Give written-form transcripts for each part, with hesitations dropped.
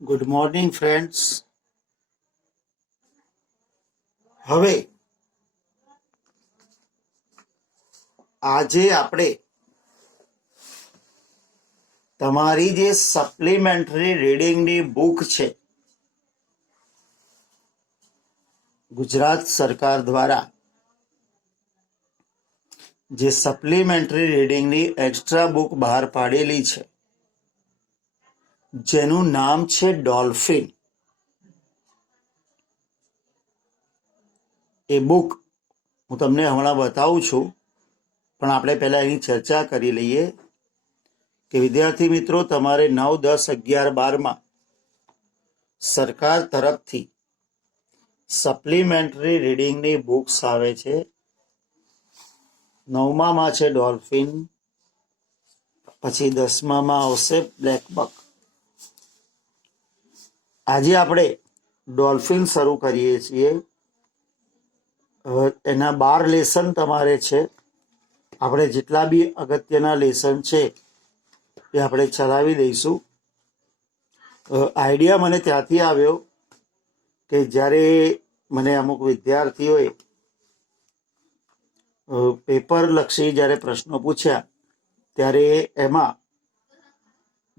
Good morning friends. હવે આજે આપણે તમારી જે સપ્લિમેન્ટરી રીડિંગની બુક છે, ગુજરાત સરકાર દ્વારા જે સપ્લિમેન્ટરી રીડિંગની એક્સ્ટ્રા બુક બહાર પાડેલી છે, જેનું નામ છે ડોલ્ફિન. એ બુક હું તમને હમણાં બતાવું છું, પણ આપણે પહેલાં એની ચર્ચા કરી લઈએ કે વિદ્યાર્થી મિત્રો, તમારે 9, 10, 11, 12માં સરકાર તરફથી સપ્લિમેન્ટરી રીડિંગની બુક્સ આવે છે. 9મામાં છે ડોલ્ફિન, પછી 10મામાં આવશે બ્લેક બક. આજે આપણે ડોલ્ફિન શરૂ કરીએ છીએ. એના 12 લેસન તમારે છે. આપણે જેટલા બી અગત્યના લેસન છે એ આપણે ચલાવી દઈશું. આઈડિયા મને ત્યાંથી આવ્યો કે જ્યારે મને અમુક વિદ્યાર્થીઓએ પેપરલક્ષી જ્યારે પ્રશ્નો પૂછ્યા, ત્યારે એમાં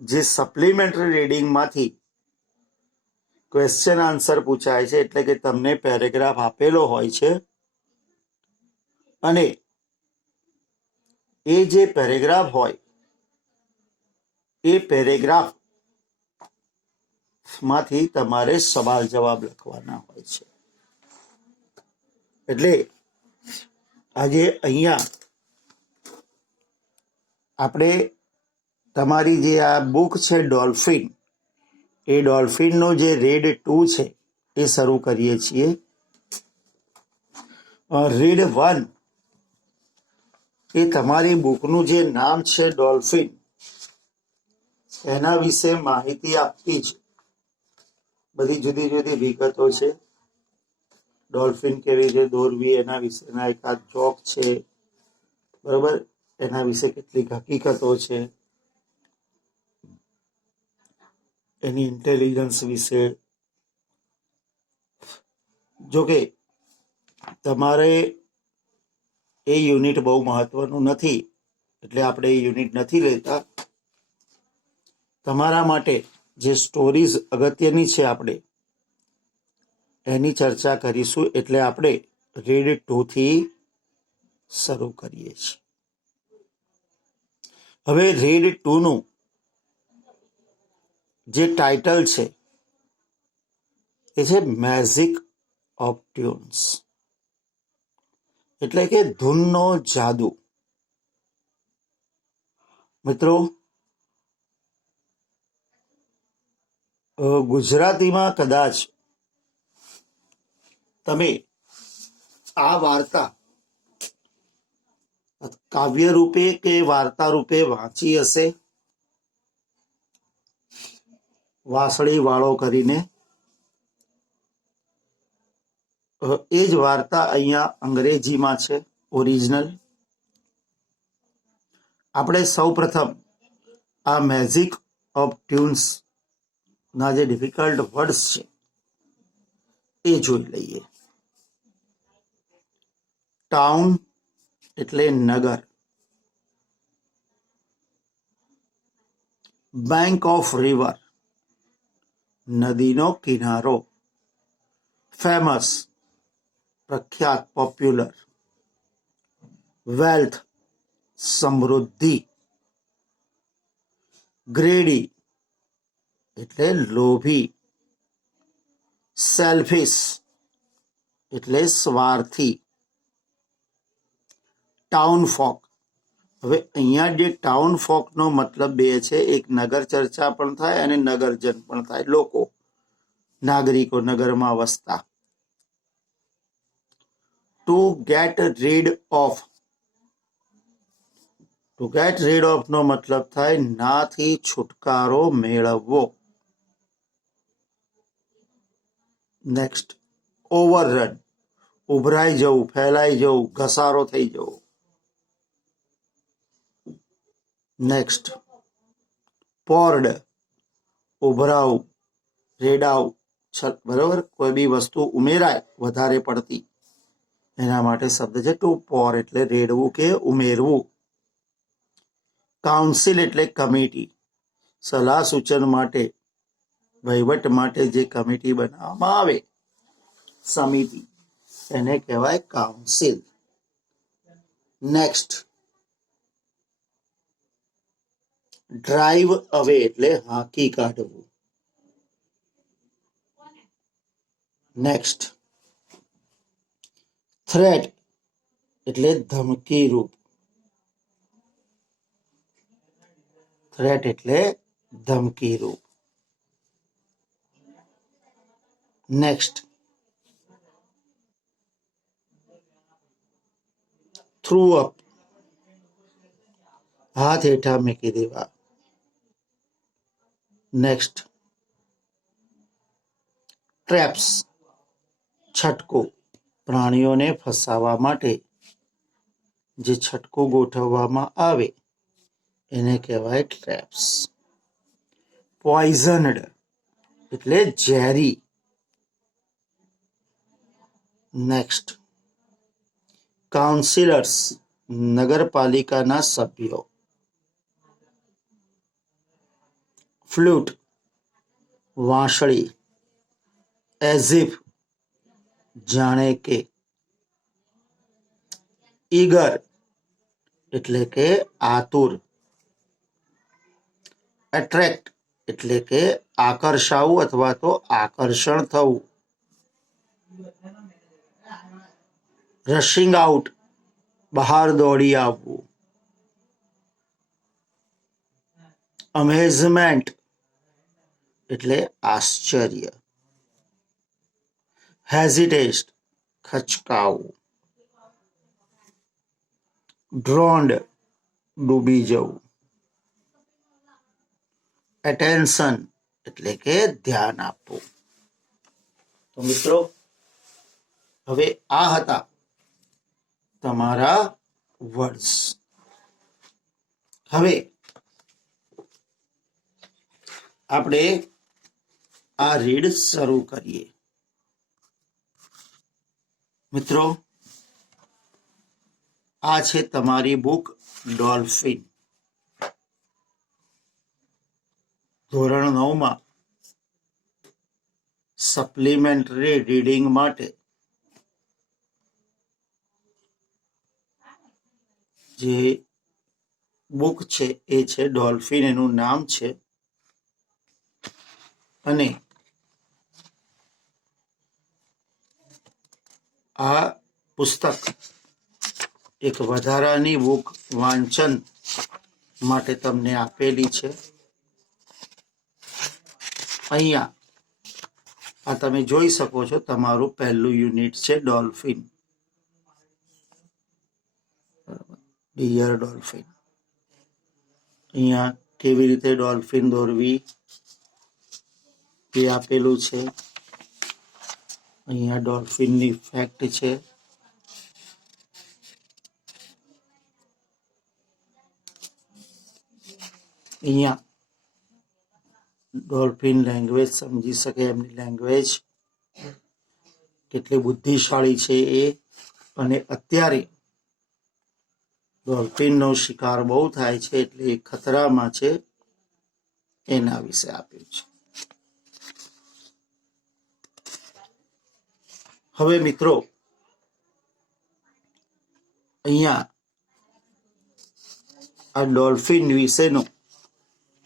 જે સપ્લિમેન્ટરી રીડિંગમાંથી ક્વેશ્ચન આન્સર પૂછાય છે, એટલે કે તમને પેરેગ્રાફ આપેલો હોય છે અને એ જે પેરેગ્રાફ હોય એ પેરેગ્રાફ માંથી તમારે સવાલ જવાબ લખવાના હોય છે. એટલે આજે અહીંયા આપણે તમારી જે આ બુક છે ડોલ્ફિન, એ ડોલ્ફિનનો જે રીડ 2 છે એ શરૂ કરીએ છીએ. રીડ 1 એ તમારી બુકનું જે નામ છે ડોલ્ફિન, એના વિશે માહિતી આપતી જ બધી જુદી જુદી વિગતો છે. ડોલ્ફિન કેવી રીતે દોરવી એના વિશેના એકાદ જોક છે, બરોબર. એના વિશે કેટલીક હકીકતો છે, એની ઇન્ટેલિજન્સ વિશે. જોકે તમારે એ યુનિટ બહુ મહત્વનું નથી, એટલે આપણે એ યુનિટ નથી લેતા. તમારા માટે જે સ્ટોરીઝ અગત્યની છે આપણે એની ચર્ચા કરીશું. એટલે આપણે રીડ 2 થી શરૂ કરીએ છીએ. હવે રીડ 2 નું જે ટાઇટલ છે એ છે મેજિક ઓફ ટ્યુન્સ, એટલે કે ધૂનનો જાદુ. મિત્રો, ગુજરાતીમાં કદાચ તમે આ વાર્તા કાવ્ય રૂપે કે વાર્તા રૂપે વાંચી હશે, વાસળી વાળો કરીને. એ જ વાર્તા અહીંયા અંગ્રેજીમાં છે, ઓરિજિનલ. આપણે સૌ પ્રથમ આ મેજિક ઓફ ટ્યુન્સ ના જે ડિફિકલ્ટ વર્ડ્સ છે એ જોઈ લઈએ. ટાઉન એટલે નગર. બેંક ઓફ રિવર નદીનો કિનારો. ફેમસ પ્રખ્યાત, પોપ્યુલર. વેલ્થ સમૃદ્ધિ. ગ્રેડી એટલે લોભી. સેલ્ફિશ એટલે સ્વાર્થી. Town folk. હવે અહીંયા જે ટાઉન ફોકનો મતલબ બે છે, એક નગર ચર્ચા પણ થાય અને નગરજન પણ થાય, લોકો, નાગરિકો, નગરમાં વસતા. To get rid of. To get rid of નો મતલબ થાય નાથી છુટકારો મેળવવો. નેક્સ્ટ, ઓવરરન, ઉભરાઈ જવું, ફેલાઈ જવું, ઘસારો થઈ જવો. નેક્સ્ટ, પોર્ડ, ઉભરાવું, રેડાવ, બરોબર, કોઈ બી વસ્તુ ઉમેરાય વધારે પડતી એના માટે શબ્દ છે ટુ પોર, એટલે રેડવું કે ઉમેરવું. કાઉન્સિલ એટલે કમિટી, સલાહ સૂચન માટે, વહીવટ માટે જે કમિટી બનાવવામાં આવે, સમિતિ, એને કહેવાય કાઉન્સિલ. નેક્સ્ટ, ડ્રાઈવ અવે એટલે હાંકી કાઢવું. નેક્સ્ટ, થ્રેટ એટલે ધમકી રૂપ. થ્રેટ એટલે ધમકી રૂપ. નેક્સ્ટ, થ્રુ અપ, હાથ હેઠા મૂકી દેવા. નેક્સ્ટ, ટ્રેપ્સ, છટકો, પ્રાણીઓને ફસાવા માટે જે છટકો ગોઠવવામાં આવે એને કહેવાય ટ્રેપ્સ. પોઈઝનડ એટલે ઝેરી. નેક્સ્ટ, કાઉન્સિલર્સ, નગરપાલિકાના સભ્યો. ફ્લૂટ, વાંસળી. એઝિફ, જાણે કે. ઈગર એટલે કે આતુર. એટ્રેક્ટ એટલે કે આકર્ષાવું અથવા તો આકર્ષણ થવું. રશિંગ આઉટ, બહાર દોડી આવવું. અમેઝમેન્ટ એટલે આશ્ચર્ય. હેઝિટેટ, ખચકાવું. ડ્રોન્ડ, ડૂબી જવું. એટેન્શન એટલે કે ધ્યાન આપવું. તો મિત્રો, હવે આ હતા તમારા વર્ડ્સ. હવે આપણે આ રીડ શરૂ કરીએ. મિત્રો, આ છે તમારી બુક ડોલ્ફિન, ધોરણ 9માં સપ્લિમેન્ટરી રીડિંગ માટે જે બુક છે એ છે ડોલ્ફિન, એનું નામ છે. અને આ પુસ્તક એક વધારાની બુક વાંચન માટે તમને આપેલી છે. અહીંયા આ તમે જોઈ શકો છો, તમારું પહેલું યુનિટ છે ડોલ્ફિન. Dear dolphin. અહીંયા કેવી રીતે ડોલ્ફિન દોરવી એ આપેલું છે. અહીંયા ડોલ્ફિનની ફેક્ટ છે. અહીંયા ડોલ્ફિન લેંગ્વેજ સમજી શકે, એમની લેંગ્વેજ કેટલી બુદ્ધિશાળી છે એ. અને અત્યારે ડોલ્ફિનનો શિકાર બહુ થાય છે એટલે એ ખતરામાં છે, એના વિશે આપ્યું છે. હવે મિત્રો, અહીંયા આ ડોલ્ફિન વિશેનો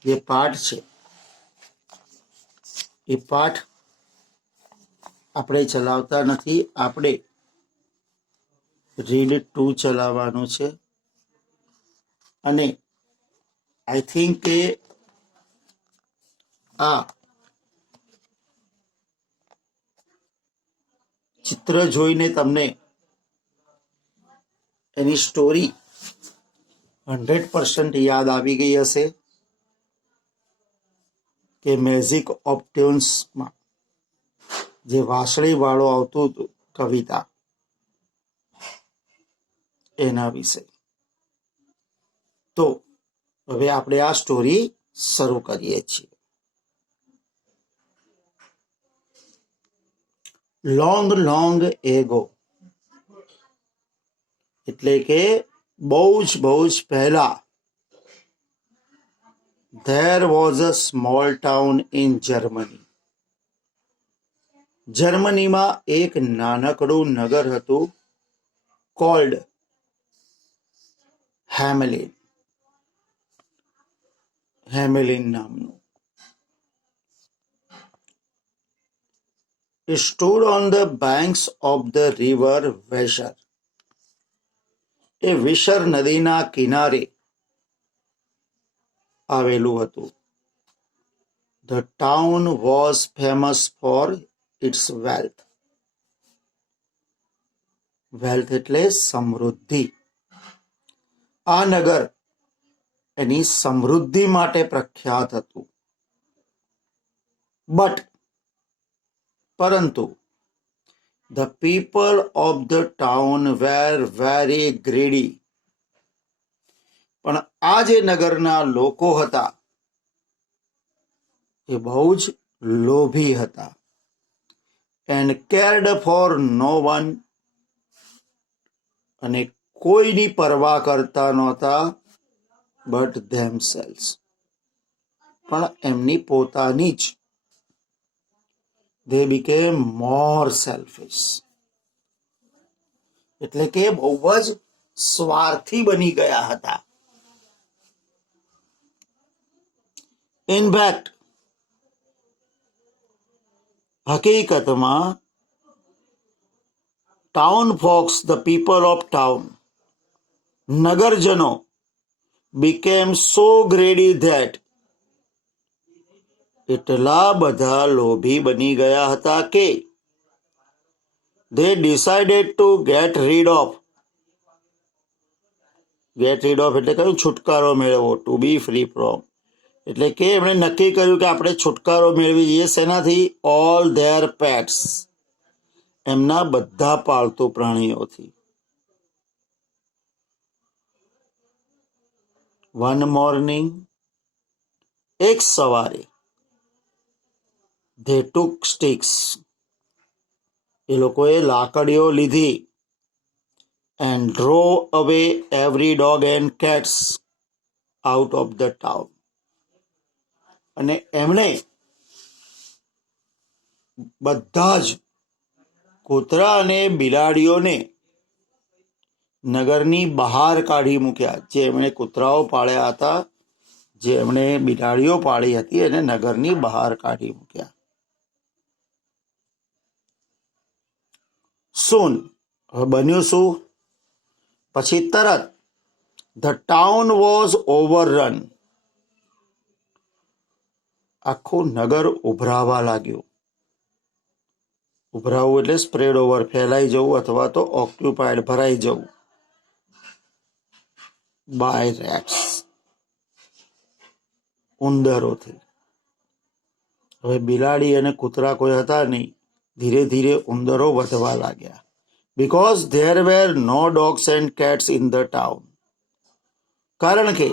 જે પાઠ છે એ પાઠ આપણે ચલાવતા નથી. આપણે રીડ 2 ચલાવવાનું છે. અને આઈ થિંક કે આ ચિત્ર જોઈને તમને એની સ્ટોરી 100% યાદ આવી ગઈ હશે કે મેજિક ઓફ ટ્યુન્સમાં જે વાંસળી વાળો આવતું હતું કવિતા, એના વિશે. તો હવે આપણે આ સ્ટોરી શરૂ કરીએ છીએ. લોંગ લોંગ એગો એટલે કે બહુ જ પહેલા there was a small town in Germany. જર્મનીમાં એક નાનકડું નગર હતું કોલ્ડ હેમેલિન. હેમેલિન નામનું. It stood on the banks of the river Weser. એ વિશર નદીના કિનારે આવેલું હતું. The town was famous for its wealth. Wealth એટલે સમૃદ્ધિ. આ નગર એની સમૃદ્ધિ માટે પ્રખ્યાત હતું. બટ પરંતુ the people of the town were very greedy. પણ આ જે નગરના લોકો હતા એ બહુ જ લોભી હતા. and cared for no one. અને કોઈની પરવા કરતા નહોતા but themselves. પણ એમની પોતાની જ. they became more selfish. એટલે કે બહુ જ સ્વાર્થી બની ગયા હતા. ઇન ફેક્ટ હકીકતમાં town folks, the people of town, નગરજનો became so greedy that એટલા બધા લોભી બની ગયા હતા કે they decided to get rid of એટલે કયું છુટકારો મેળવવો, to be free from. એટલે કે એમણે નક્કી કર્યું કે આપણે છુટકારો મેળવી જઈએ શેનાથી? all their pets. એમના બધા પાળતુ પ્રાણીઓથી. one morning, એક સવારે, they took sticks. એ લોકોએ લાકડીઓ લીધી and drove away every dog and cats out of the town. અને એમણે બધા જ કૂતરા અને બિલાડીઓને નગરની બહાર કાઢી મૂક્યા. જે એમણે કૂતરાઓ પાળ્યા હતા, જે એમણે બિલાડીઓ પાળી હતી, એને નગરની બહાર કાઢી મૂક્યા. soon, બન્યું શું? પછી તરત the town was overrun. આખું નગર ઉભરાવા લાગ્યું. ઉભરાવું એટલે સ્પ્રેડ ઓવર, ફેલાઈ જવું અથવા તો ઓક્યુપાઈડ, ભરાઈ જવું. બાય રેટ્સ, ઉંદરોથી. હવે બિલાડી અને કૂતરા કોઈ હતા નહીં. ધીરે ધીરે ઉંદરો વધવા લાગ્યા. because there were no dogs and cats in the town. કારણ કે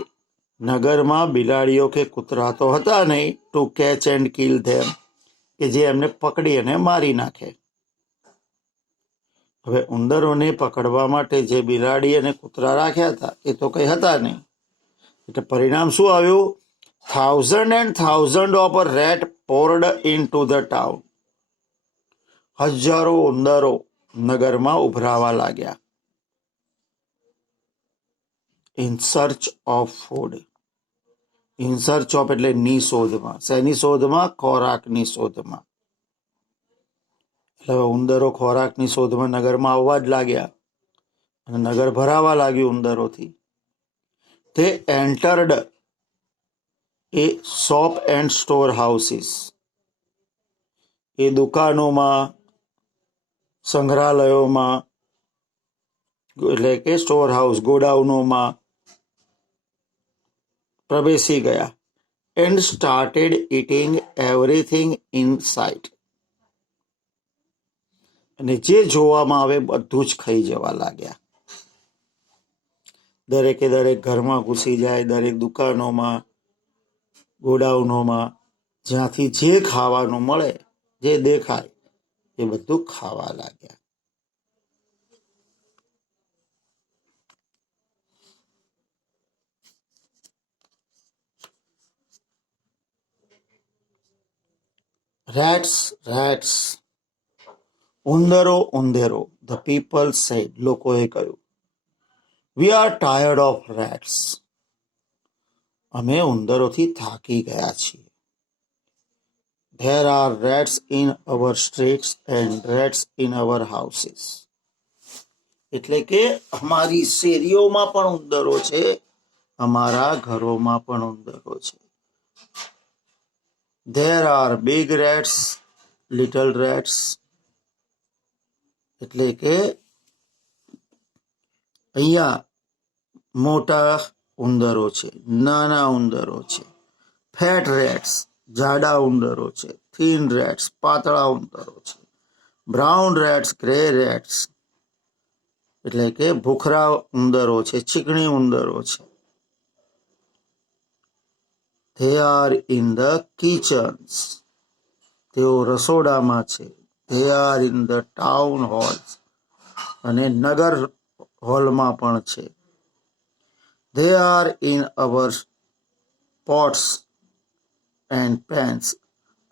નગરમાં બિલાડીઓ કે કૂતરા તો હતા નહીં ટુ કેચ એન્ડ કિલ ધેમ, કે જે એમને પકડી અને મારી નાખે. હવે ઉંદરોને પકડવા માટે જે બિલાડી અને કૂતરા રાખ્યા હતા એ તો કંઈ હતા નહીં. એટલે પરિણામ શું આવ્યું? 1000 and 1000 of rat poured into the town. હજારો ઉંદરો નગરમાં ઉભરાવા લાગ્યા. In search of food. In search of એટલે ની શોધમાં. શેની શોધમાં? ખોરાકની શોધમાં. એટલે હવે ઉંદરો ખોરાકની શોધમાં નગરમાં આવવા જ લાગ્યા અને નગર ભરાવા લાગ્યું ઉંદરોથી. તે entered a shop and store houses. એ દુકાનોમાં, સંગ્રહાલયોમાં, એટલે કે સ્ટોર હાઉસ, ગોડાઉનોમાં પ્રવેશી ગયા. And started eating everything in sight. અને જે જોવામાં આવે બધું જ ખાઈ જવા લાગ્યા. દરેકે દરેક ઘરમાં ઘૂસી જાય, દરેક દુકાનોમાં, ગોડાઉનોમાં, જ્યાંથી જે ખાવાનું મળે, જે દેખાય એ બધું ખાવા લાગ્યા. રેટ્સ રેટ્સ, ઉંદરો ઉંદેરો, ધ પીપલ સેડ, લોકોએ કહ્યું. We are tired of rates, અમે ઉંદરોથી થાકી ગયા છીએ. There are rates in our streets and rates in our houses, એટલે કે અમારી શેરીઓમાં પણ ઉંદરો છે, અમારા ઘરોમાં પણ ઉંદરો છે. There are big rates, little rates, એટલે કે અહીંયા મોટા ઉંદરો છે, નાના ઉંદરો છે. ફેટ રેટ્સ, જાડા ઉંદરો છે. થીન રેટ્સ, પાતળા ઉંદરો છે. બ્રાઉન રેટ્સ, ગ્રે રેટ્સ, એટલે કે ભૂખરા ઉંદરો છે, ચીકણી ઉંદરો છે. They are in the kitchens, તેઓ રસોડામાં છે. They are in the town halls, અને નગર હોલમાં પણ છે. They are in our pots and pans,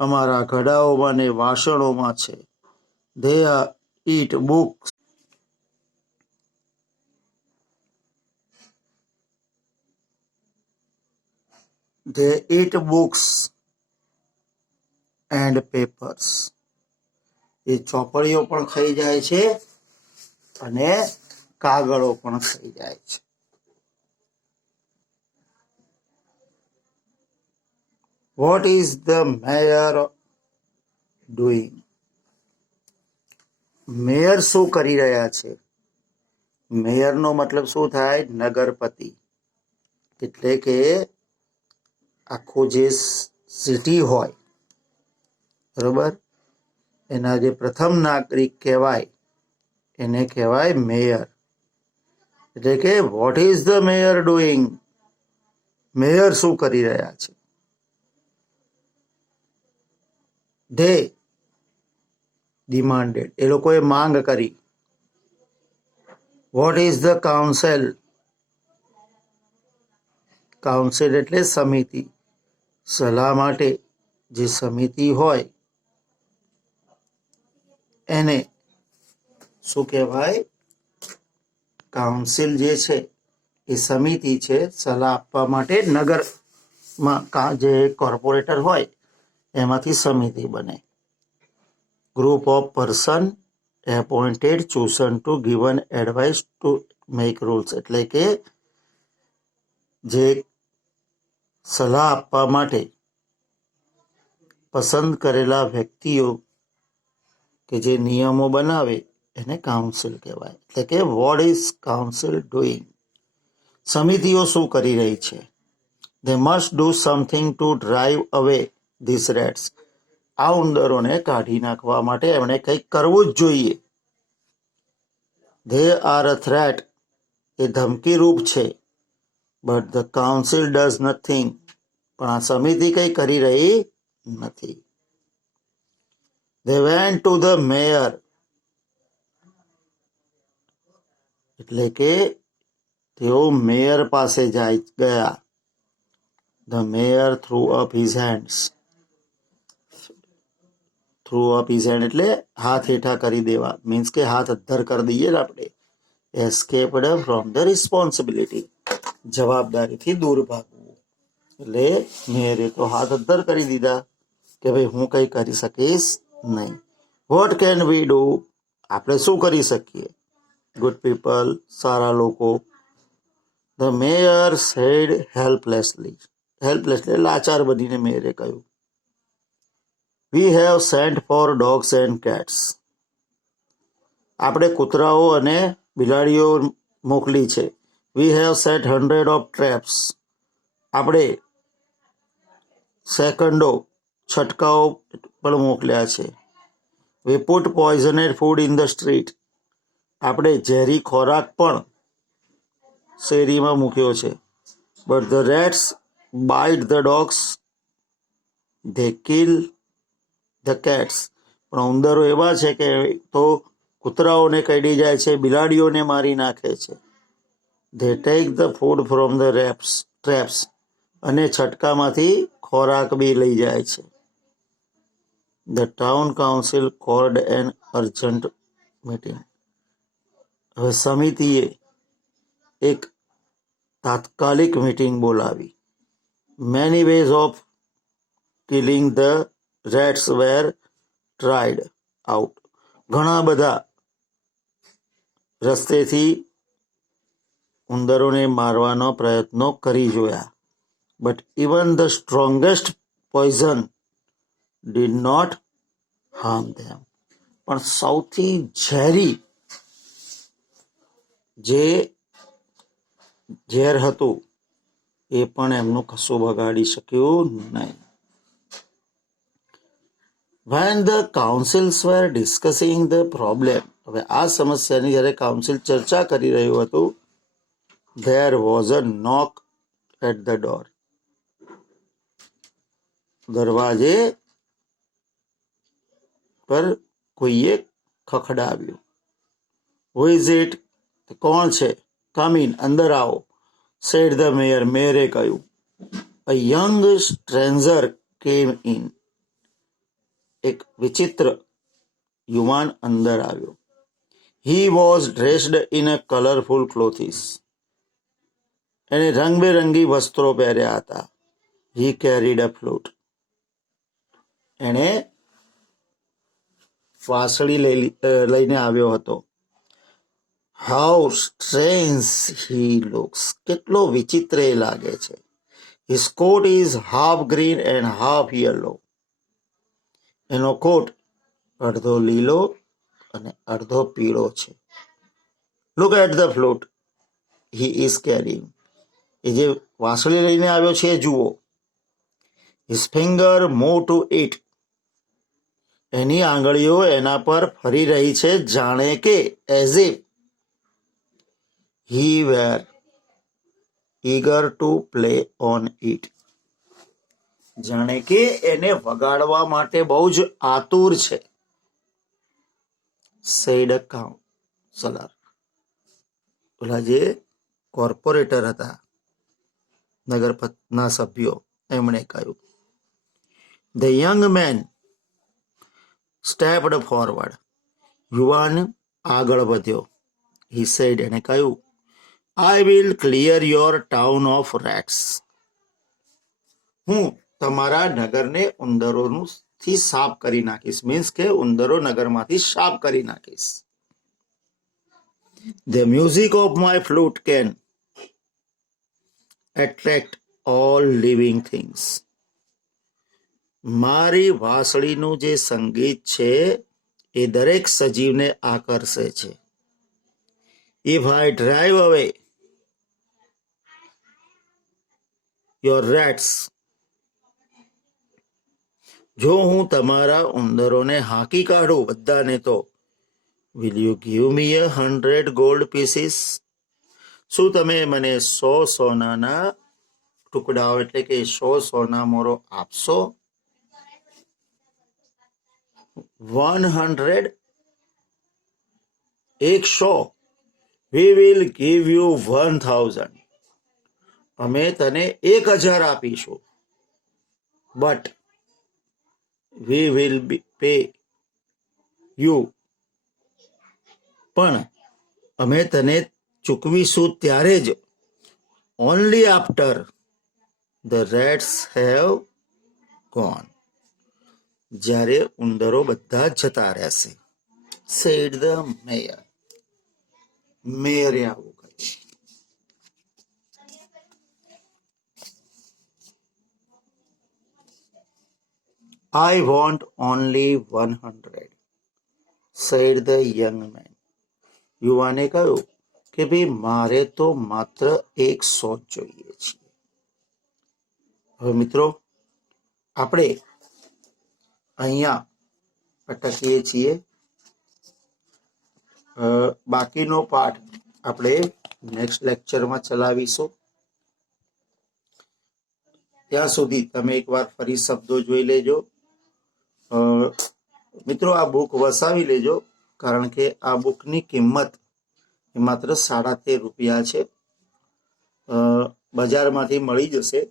અમારા ઘડાઓમાં ને વાસણોમાં છે. They are eat books, they eat books and papers, એ ચોપડીઓ પણ ખાઈ જાય છે અને કાગળો પણ ખાઈ જાય છે. What is the mayor doing, mayor શું કરી રહ્યા છે? મેયરનો મતલબ શું થાય? નગરપતિ, એટલે કે આખું જે સિટી હોય, બરોબર, એના જે પ્રથમ નાગરિક કહેવાય એને કહેવાય મેયર. એટલે કે what is the mayor doing, mayor શું કરી રહ્યા છે? ધે ડિમાન્ડેડ, એ લોકોએ માંગ કરી. What is the council, council એટલે સમિતિ, સલાહ માટે જે સમિતિ હોય એને શું કહેવાય? કાઉન્સિલ જે છે એ સમિતિ છે, સલાહ આપવા માટે. નગરમાં જે કોર્પોરેટર હોય એમાંથી સમિતિ બને. Group of person appointed chosen to given advice to make rules, એટલે કે જે સલાહ આપવા માટે પસંદ કરેલા વ્યક્તિઓ કે જે નિયમો બનાવે એને કાઉન્સિલ કહેવાય. એટલે કે વોટ ઇઝ કાઉન્સિલ ડુઈંગ, સમિતિઓ શું કરી રહી છે? They must do something to drive અવે ધીસ રેટ્સ, આ ઉંદરોને કાઢી નાખવા માટે એમણે કંઈક કરવું જ જોઈએ. ધે આર અ થ્રેટ, એ ધમકીરૂપ છે. But the council does nothing, પણ આ સમિતિ કંઈ કરી રહી નથી. They went to the mayor, એટલે કે તેઓ મેયર પાસે ગયા. The mayor through up his hands, through up his hand એટલે હાથ હેઠા કરી દેવા, મીન્સ કે હાથ અદ્ધર કરી દઈએ ને આપણે. એસ્કેપ્ડ ફ્રોમ ધ રિસ્પોન્સિબિલિટી, જવાબદારીથી દૂર ભાગવું. એટલે મેયરે તો હાથ અદ્ધર કરી દીધા કે ભાઈ હું કંઈ કરી શકીશ નહીં. વોટ કેન વી ડુ, આપણે શું કરી શકીએ? ગુડ પીપલ, સારા લોકો. The mayor said helplessly, helplessly લાચાર બનીને મેયરે કહ્યું. We have sent four dogs and cats, આપણે કૂતરાઓ અને બિલાડીઓ મોકલી છે. We have set 100 of traps, આપણે સેકન્ડો છટકાઓ પણ મોકલ્યા છે. We put poisoned food in the street, આપણે ઝેરી ખોરાક પણ શેરીમાં મૂક્યો છે. But the rats bite the dogs, they kill the cats, પણ ઉંદરો એવા છે કે તો કૂતરાઓને કરડી જાય છે, બિલાડીઓને મારી નાખે છે. They take the food from the traps, અને છટકામાંથી ખોરાક બી લઈ જાય છે. The town council called an urgent meeting. હવે સમિતિએ એક તાત્કાલિક મીટિંગ બોલાવી. Many ways of killing the rats were tried out. ઘણા બધા રસ્તેથી ઉંદરોને મારવાનો પ્રયત્નો કરી જોયા. But even the strongest poison did not harm them. પણ સૌથી ઝેરી જે ઝેર હતું એ પણ એમનું કશું બગાડી શક્યું નહીં. When the councils were discussing the problem, હવે આ સમસ્યાની જ્યારે કાઉન્સિલ ચર્ચા કરી રહ્યું હતું, there was a knock at the door. દરવાજે પર કોઈએ ખખડાવ્યું. Who is it? કોણ છે? Come in, અંદર આવો, said the mayor. મેયરે કહ્યું. A young stranger came in. એક વિચિત્ર યુવાન અંદર આવ્યો. He was dressed in a colorful clothes. એને રંગબેરંગી વસ્ત્રો પહેર્યા હતા. He carried a flute. એણે વાંસળી લઈને આવ્યો હતો. How strange he looks. કેટલો વિચિત્ર એ લાગે છે. His coat is half green and half yellow. એનો કોટ અડધો લીલો અને અડધો પીળો છે. Look at the flute he is carrying. એ જે વાંસળી લઈને આવ્યો છે એ જુઓ. His finger move to it. એની આંગળીઓ એના પર ફરી રહી છે, જાણે કે as if he were eager to play on it. જાણે કે એને વગાડવા માટે બહુ જ આતુર છે. said a counselor. ઓલા જે કોર્પોરેટર હતા, નગરના સભ્યો, એમણે કહ્યું. The young man stepped forward. યુવાન આગળ વધ્યો. He said, એણે કહ્યું, I will clear your town of rats. હું તમારા નગરને ઉંદરોથી સાફ કરી નાખીશ. મીન્સ કે ઉંદરો નગરમાંથી સાફ કરી નાખીશ. The music of my flute can attract all living things. મારી વાંસળીનું જે સંગીત છે એ દરેક સજીવને આકર્ષે છે. If I drive away your rats, જો હું તમારા ઉંદરોને હાંકી કાઢું બધાને, તો will you give me 100 gold pieces? શું તમે મને 100 સોનાના ટુકડાઓ એટલે કે 100 સોના મોરો આપશો? 100, 100. We will give you 1000. અમે તને 1000 આપીશું. But we will pay you. પણ અમે તને ચૂકવીશું ત્યારે જ. Only after the rats have gone. જ્યારે ઉંદરો બધા જતા રહેશે. said the mayor. મેયરે આવું કહ્યું. I want only 100, said the young man. યુવાને કહ્યું કે ભાઈ મારે તો માત્ર 100 જ જોઈએ છે. હવે મિત્રો આપણે અહીંયા અટકીએ છીએ. બાકીનો પાઠ આપણે નેક્સ્ટ લેક્ચરમાં ચલાવીશું. ત્યાં સુધી તમે એકવાર ફરી શબ્દો જોઈ લેજો. મિત્રો આ બુક વસાવી લેજો, કારણ કે આ બુકની કિંમત માત્ર 13.5 રૂપિયા છે. બજારમાંથી મળી જશે.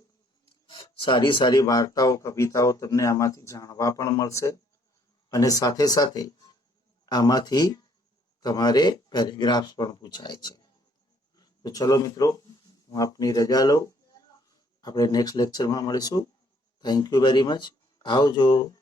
સારી સારી વાર્તાઓ, કવિતાઓ તમને આમાંથી જાણવા પણ મળશે, અને સાથે સાથે આમાંથી તમારે પેરેગ્રાફ્સ પણ પૂછાય છે. તો ચલો મિત્રો, હું આપની રજા લઉં. આપણે નેક્સ્ટ લેક્ચરમાં મળીશું. Thank you very much. આવજો.